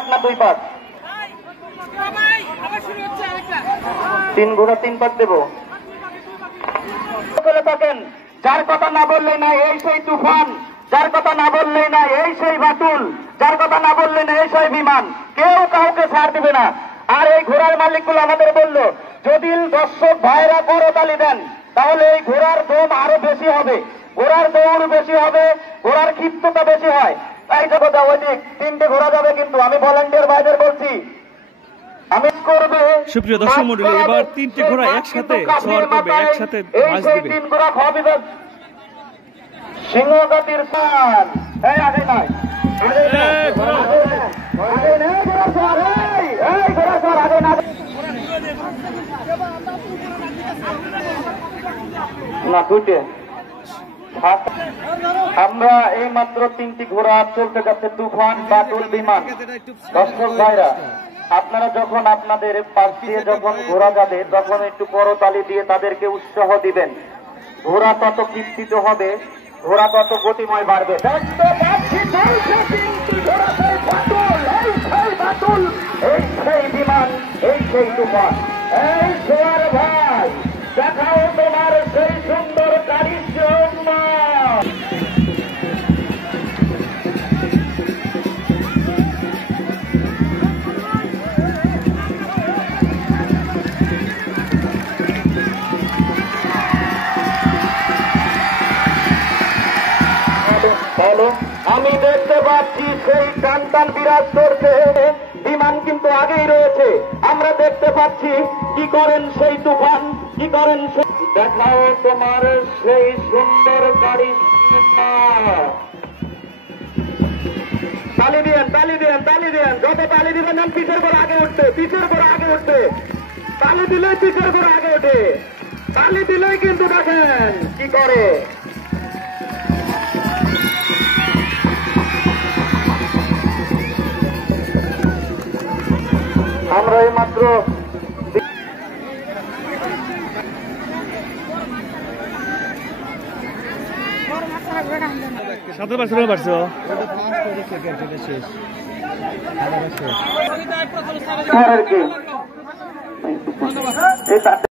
পাক না 2 পাক? 3 ঘোড়া 3 পাক দেবো। থাকেন, যার কথা না বললেই না এই সেই তুফান, যার কথা না বললেই না এই সেই বাতুল, যার কথা না বললেই না এই সেই বিমান, কেউ কাউকে ছাড় দিবে না। আর এই ঘোড়ার মালিকগুলো আমাদের বললো, যদি দর্শক ভাইরা করতালি দেন তাহলে এই ঘোড়ার দম আরো বেশি হবে, ঘোড়ার দৌড় বেশি হবে, ঘোড়ার ক্ষিপ্ততা বেশি হয়। তাই জগৎ ওইদিক 3টে ঘোড়া যাবে, কিন্তু আমি ভলান্টিয়ার ভাইদের বলছি আমি করবে। সুপ্রিয় দর্শক মণ্ডলী, এবার 3টে ঘোড়া একসাথে সওয়ার করবে, একসাথে মাছ দিবে। 3 ঘোড়া খাওয়া বিভাগ সিংহগাতির স্থান। এই আগে নয়, আগে না, আগে না, ঘোড়া সওয়ার, এই ঘোড়া সওয়ার আগে না, না 2টে। আমরা এই মাত্র 3টি ঘোড়া চলতে যাচ্ছে, তুফান, বাতুল, বিমান। দর্শক ভাইরা, আপনারা যখন আপনাদের পাশ দিয়ে যখন ঘোড়া যাবে তখন একটু করতালি দিয়ে তাদেরকে উৎসাহ দিবেন। ঘোড়া তত ক্ষিপ্ত হবে, ঘোড়া তত গতিময় বাড়বে। এই সেই বিমান, এই সেই তুফান, এই সোয়ার ভাই, দেখাও তোমার সেই সুন্দর কারিশ্রম। আমি দেখতে পাচ্ছি সেই টান টান বিরাজ করছে, বিমান কিন্তু আগেই রয়েছে। আমরা দেখতে পাচ্ছি কি করেন সেই তুফান, কি করেন দেখাও তোমার সেই সুন্দর গাড়ি। তালি দিয়েন, তালি দিয়েন, তালি দিয়েন, যত তালি দিবেন পিছের করে আগে উঠতে, পিছের করে আগে উঠতে, তালি দিলেই পিছের করে আগে ওঠে, তালি দিলেই কিন্তু দেখেন কি করে। আমরা এই মাত্র সাথে পারছো শেষ।